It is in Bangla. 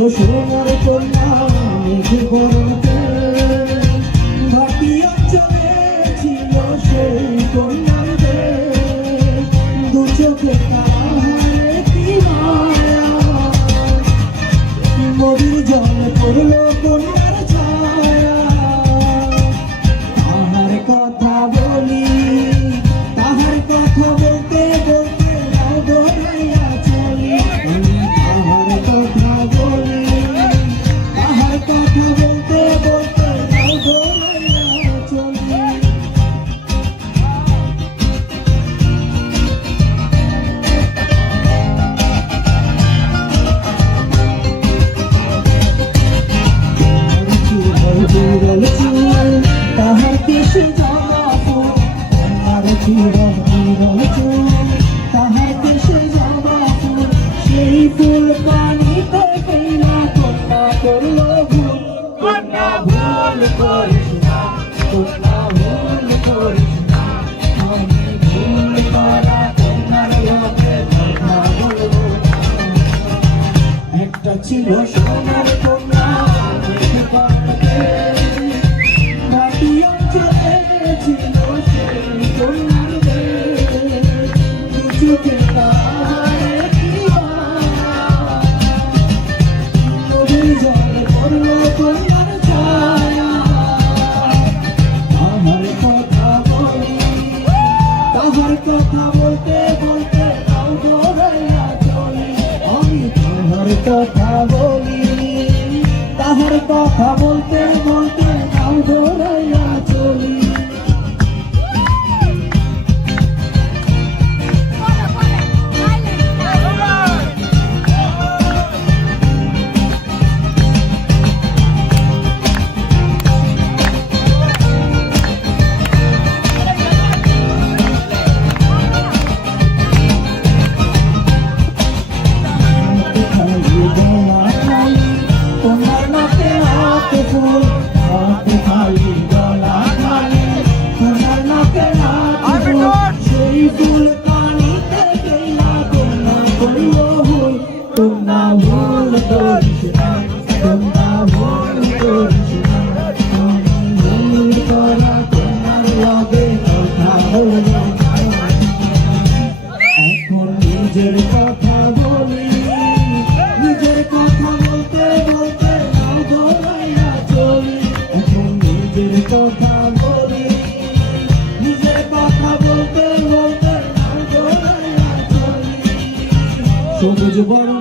সোনার কন্যা মেঘে বরণতে ঘাটি অঞ্চলে ছিল সেই কন্যার দেশ দু চোখে তাহারে কি মায়া নদীর জলে পড়লো কন্যার ছায়া তাহার কথা বলি তাহার কথা বলতে বলতে নাও দৌড়াইয়া চলি তাহার কথা বলি তাহার কথা বলতে বলতে নাও দৌড়াইয়া চলি তাহার কেশে জবা ফুল আর চিরম চিরম চুল তাহার কেশে জবা ফুল সেই ফুল পানিতে ফেলা কন্যা করলো ভুল কন্যা ভুল করিস না কন্যা ভুল করিস না আমি ভুল করা কন্যার লোকে কথা বলবো একটা ছিল সোনার কন্যা ছিল সেই কন্যার দেশ দু চোখে তাহারে কি মায়া নদীর জলে পড়লো কন্যার ছায়া আমার কথা বলি তাহার কথা বলতে বলতে নাও দৌড়াইয়া চলি আমি তাহার কথা বলি তাহার কথা বলতে বলতে নাও দৌড়াইয়া চলি তোমার নাকে হাতে ফুল হাতে খালি গলা খালি তোমার নাকে হাতে ফুল সেই ফুল পানিতে ফেলা কন্যা করলো ভুল কন্যা ভুল করিস না কন্যা ভুল করিস না আমি ভুল করা কন্যার লগে কথা বলবো এখন নিজের কথা বলি নিজের কথা বলতে বলতে নাও দৌড়াইয়া চলি এখন নিজের কথা বলি নিজের কথা বলতে বলতে নাও দৌড়াইয়া চলি সবুজ বর্ণ